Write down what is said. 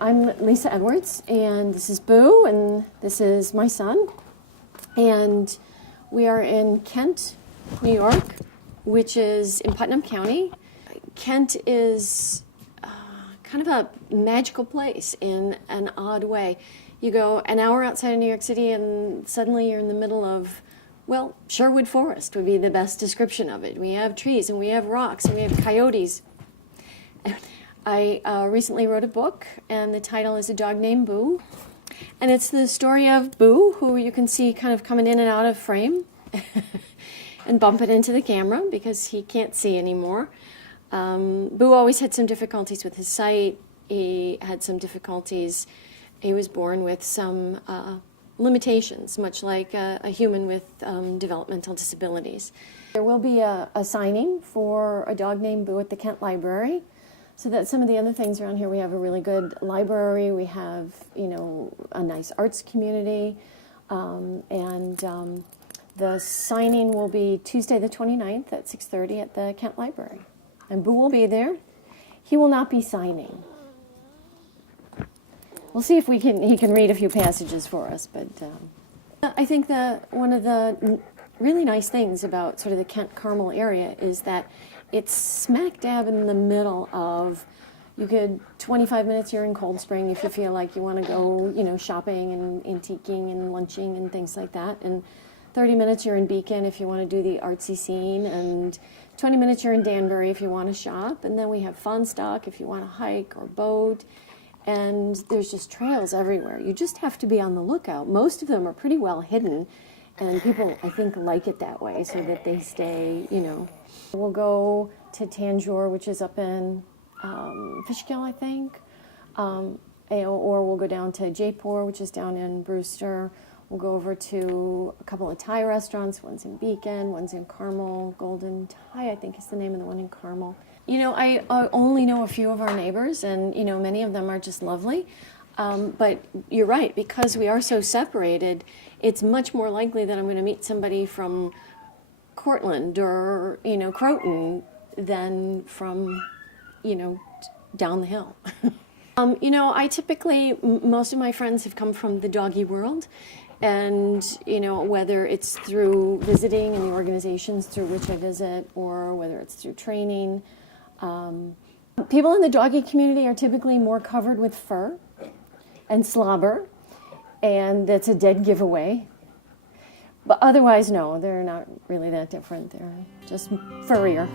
I'm Lisa Edwards, and this is Boo, and this is my son. And we are in Kent, New York, which is in Putnam County. Kent is kind of a magical place in an odd way. You go an hour outside of New York City, and suddenly you're in the middle of, well, Sherwood Forest would be the best description of it. We have trees, and we have rocks, and we have coyotes. I recently wrote a book, and the title is A Dog Named Boo. And it's the story of Boo, who you can see kind of coming in and out of frame and bumping into the camera because he can't see anymore. Boo always had some difficulties with his sight. He had some difficulties. He was born with some limitations, much like a human with developmental disabilities. There will be a signing for A Dog Named Boo at the Kent Library. So that's some of the other things around here. We have a really good library. We have, a nice arts community. The signing will be Tuesday the 29th at 6:30 at the Kent Library. And Boo will be there. He will not be signing. We'll see if he can read a few passages for us. But I think one of the really nice things about sort of the Kent Carmel area is that it's smack dab in the middle of, 25 minutes you're in Cold Spring if you feel like you want to go, shopping and antiquing and lunching and things like that. And 30 minutes you're in Beacon if you want to do the artsy scene. And 20 minutes you're in Danbury if you want to shop. And then we have Fondstock if you want to hike or boat. And there's just trails everywhere. You just have to be on the lookout. Most of them are pretty well hidden. And people, I think, like it that way so that they stay, We'll go to Tanjore, which is up in Fishkill, I think. Or we'll go down to Jaipur, which is down in Brewster. We'll go over to a couple of Thai restaurants. One's in Beacon, one's in Carmel. Golden Thai, I think, is the name of the one in Carmel. I only know a few of our neighbors, and, many of them are just lovely. But you're right, because we are so separated, it's much more likely that I'm going to meet somebody from Cortland or, Croton than from, down the hill. I typically, most of my friends have come from the doggy world. And, whether it's through visiting in the organizations through which I visit or whether it's through training. People in the doggy community are typically more covered with fur and slobber, and that's a dead giveaway. But otherwise, no, they're not really that different. They're just furrier.